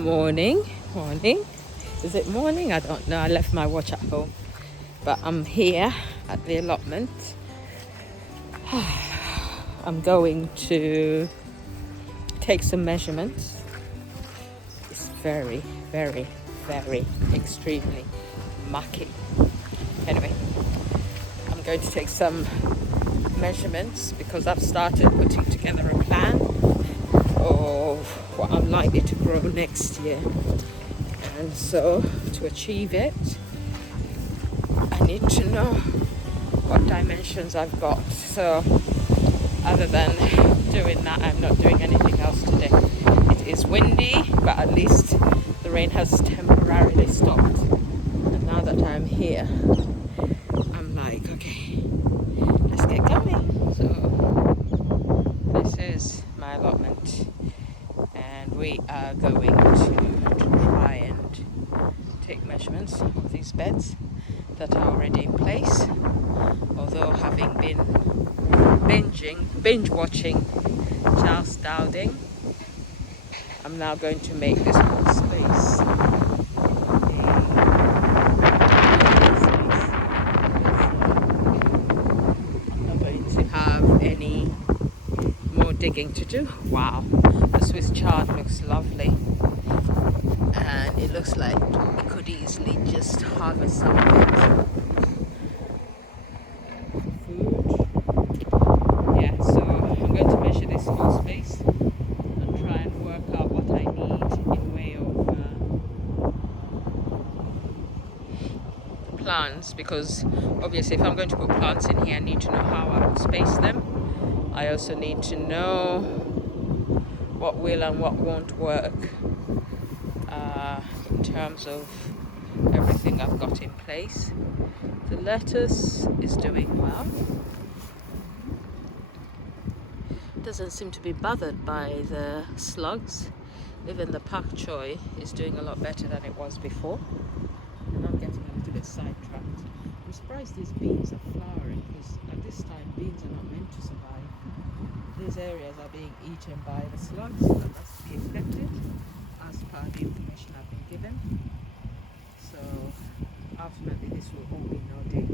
Morning. Is it morning? I don't know. I left my watch at home, but I'm here at the allotment. I'm going to take some measurements. It's very, very, very extremely mucky. Anyway, I'm going to take some measurements because I've started putting together a plan of what I'm likely to grow next year. And so to achieve it, I need to know what dimensions I've got. So other than doing that, I'm not doing anything else today. It is windy, but at least the rain has temporarily stopped. And now that I'm here, I'm like, okay, let's get going. So this is my allotment, and we are going to try and take measurements of these beds that are already in place. Although having been binge watching Charles Dowding, I'm now going to make this whole space not going to have any more digging to do. Wow, the Swiss chard looks lovely, and it looks like it could easily just harvest some of it. So I'm going to measure this whole space and try and work out what I need in way of plants, because obviously if I'm going to put plants in here, I need to know how I will space them. I also need to know what will and what won't work in terms of everything I've got in place. The lettuce is doing well. Doesn't seem to be bothered by the slugs. Even the pak choi is doing a lot better than it was before. And I'm getting a little bit sidetracked. I'm surprised these beans are flowering, because at this time beans are not meant to survive. These areas are being eaten by the slugs, so that must be affected as per the information I've been given. So ultimately this will all be no dig.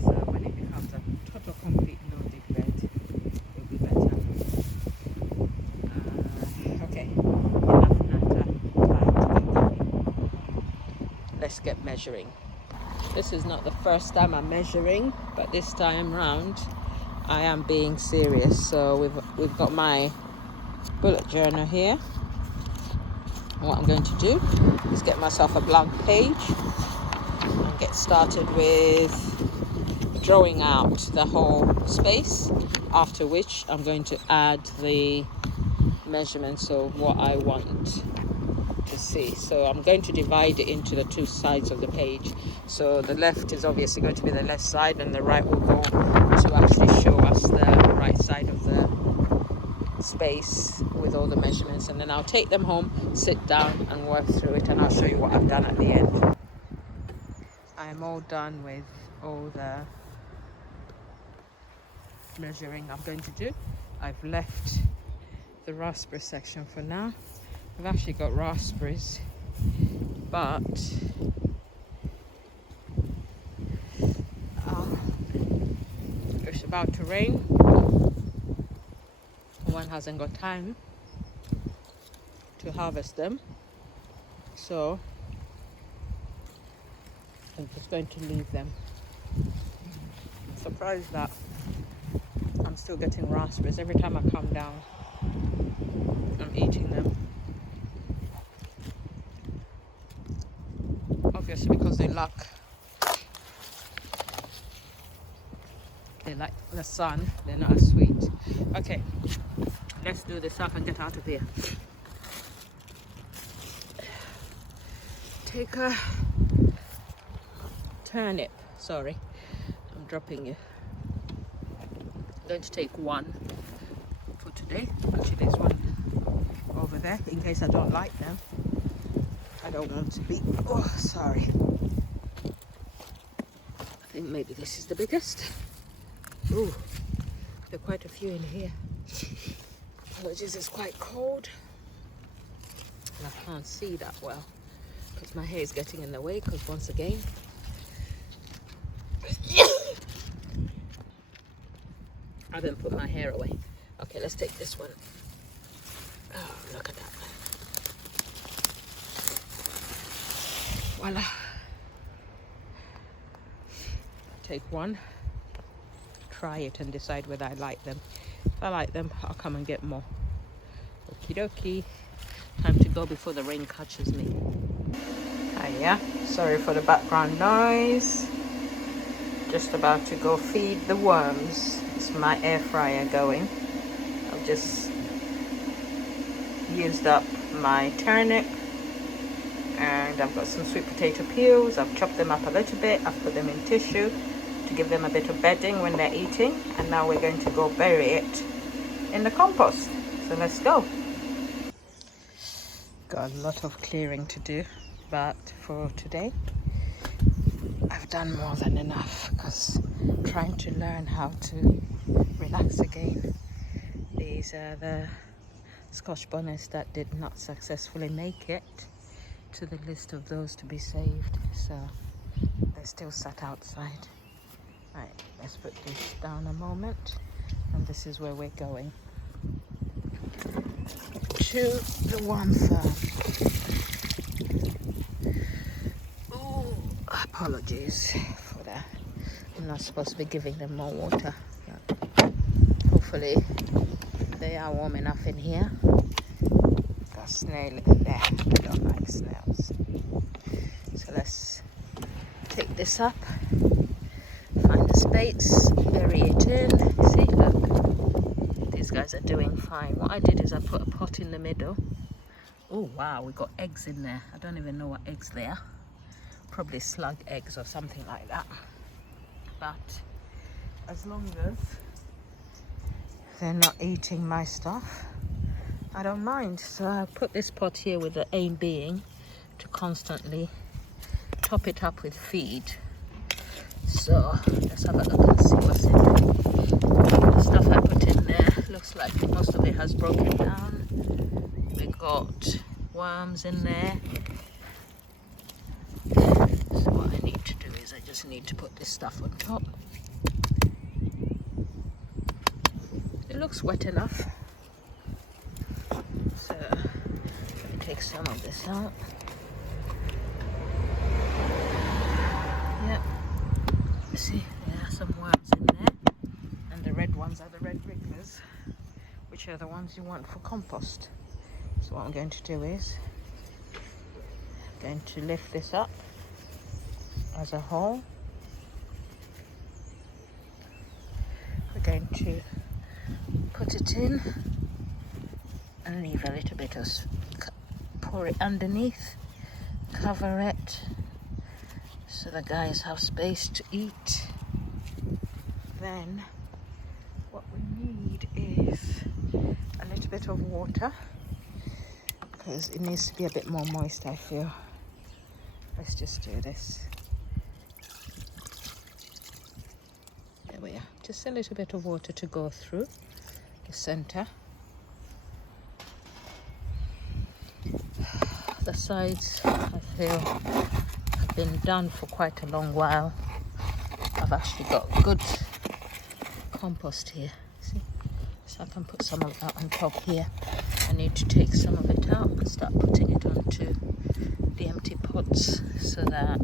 So when it becomes a total complete no dig bed, it'll be better. Okay, enough natter, time to get going. Let's get measuring. This is not the first time I'm measuring, but this time round I am being serious. So we've got my bullet journal here. And what I'm going to do is get myself a blank page and get started with drawing out the whole space, after which I'm going to add the measurements of what I want to see. So I'm going to divide it into the two sides of the page. So the left is obviously going to be the left side, and the right will go to actually show us the right side of the space with all the measurements. And then I'll take them home, sit down and work through it, and I'll show you what I've done at the end. I'm all done with all the measuring I'm going to do. I've left the raspberry section for now. I've actually got raspberries, but it's about to rain. One hasn't got time to harvest them, so I'm just going to leave them. I'm surprised that I'm still getting raspberries. Every time I come down, I'm eating them. Obviously because they like the sun, they're not as sweet. Okay, let's do this so I can get out of here. Take a turnip. Sorry, I'm dropping you. I'm going to take one for today. Actually, there's one over there in case I don't like them. I don't want to be. Oh, sorry. I think maybe this is the biggest. Ooh, there are quite a few in here. Apologies, it's quite cold. and I can't see that well because my hair is getting in the way, because once again I haven't put my hair away. Okay, let's take this one. Oh, look at that. Voila. Take one, try it and decide whether I like them. If I like them, I'll come and get more. Okie dokie. Time to go before the rain catches me. Hiya. Sorry for the background noise. Just about to go feed the worms. It's my air fryer going. I've just used up my turnip, and I've got some sweet potato peels. I've chopped them up a little bit. I've put them in tissue to give them a bit of bedding when they're eating, and now we're going to go bury it in the compost. So let's go. Got a lot of clearing to do, but for today I've done more than enough, because I'm trying to learn how to relax again. These are the Scotch bonnets that did not successfully make it to the list of those to be saved, so they're still sat outside. Right, let's put this down a moment, and this is where we're going. To the worm farm. Oh, apologies for that. I'm not supposed to be giving them more water, but hopefully they are warm enough in here. Got a snail in there. I don't like snails. So let's take this up, find the space, bury it in. See, look, these guys are doing fine. What I did is I put a pot in the middle. Oh wow, we got eggs in there. I don't even know what eggs they are. Probably slug eggs or something like that. But as long as they're not eating my stuff, I don't mind. So I put this pot here with the aim being to constantly top it up with feed. So let's have a look and see what's in there. The stuff I put in there looks like most of it has broken down. We got worms in there. So what I need to do is I just need to put this stuff on top. It looks wet enough. So let me take some of this out. Yeah, see, there are some worms in there, and the red ones are the red wrigglers, which are the ones you want for compost. So what I'm going to do is I'm going to lift this up as a whole. We're going to put it in and leave a little bit of, pour it underneath, cover it so the guys have space to eat. Then what we need is a little bit of water, because it needs to be a bit more moist, I feel. Let's just do this. There we are. Just a little bit of water to go through the center. The sides, I feel, have been done for quite a long while. I've actually got good compost here. See? So I can put some of that on top here. I need to take some of it out and start putting it onto the empty pots so that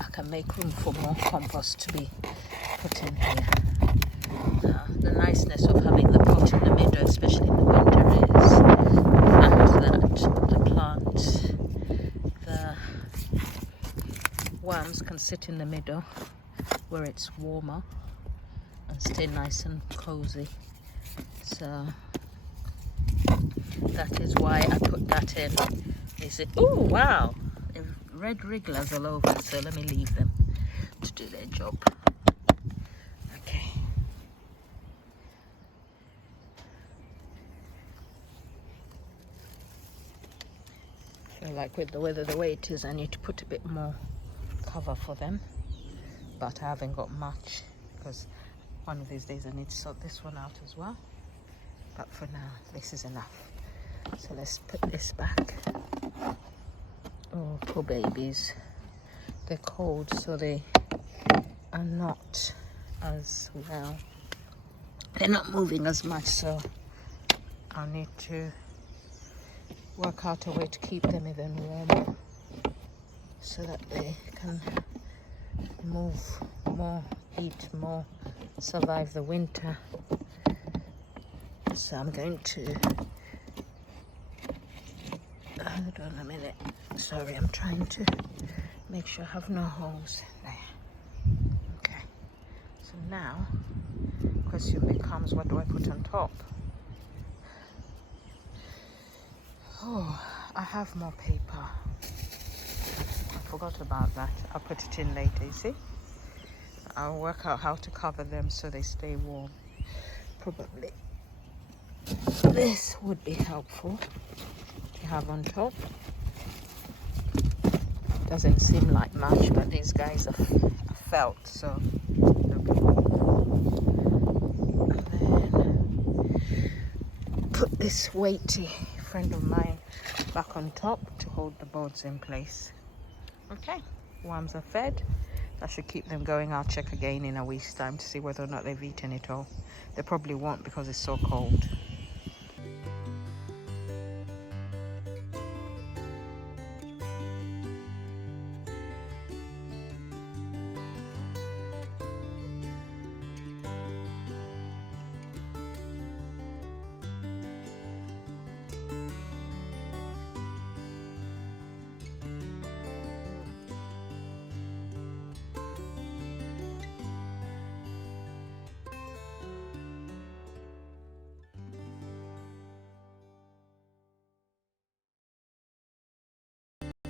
I can make room for more compost to be put in here. The niceness of having the pot in the middle, especially in the winter, is the fact that the plant, the worms can sit in the middle where it's warmer and stay nice and cozy. So that is why I put that in. Is it? Oh wow! Red wrigglers all over, so let me leave them to do their job. Okay. I feel like with the weather the way it is, I need to put a bit more cover for them, but I haven't got much, because one of these days I need to sort this one out as well. but for now this is enough. So let's put this back. Oh, poor babies, they're cold, so they are not as well, they're not moving as much, so I'll need to work out a way to keep them even warmer so that they can move more, eat more, survive the winter. So I'm going to, hold on a minute, sorry, I'm trying to make sure I have no holes there. Okay, so now the question becomes, what do I put on top? Oh, I have more paper. I forgot about that. I'll put it in later, you see? I'll work out how to cover them so they stay warm. Probably this would be helpful to have on top. Doesn't seem like much, but these guys are felt, so they'll be warm. And then put this weighty friend of mine back on top to hold the boards in place. Okay, worms are fed. That should keep them going. I'll check again in a week's time to see whether or not they've eaten it all. They probably won't because it's so cold.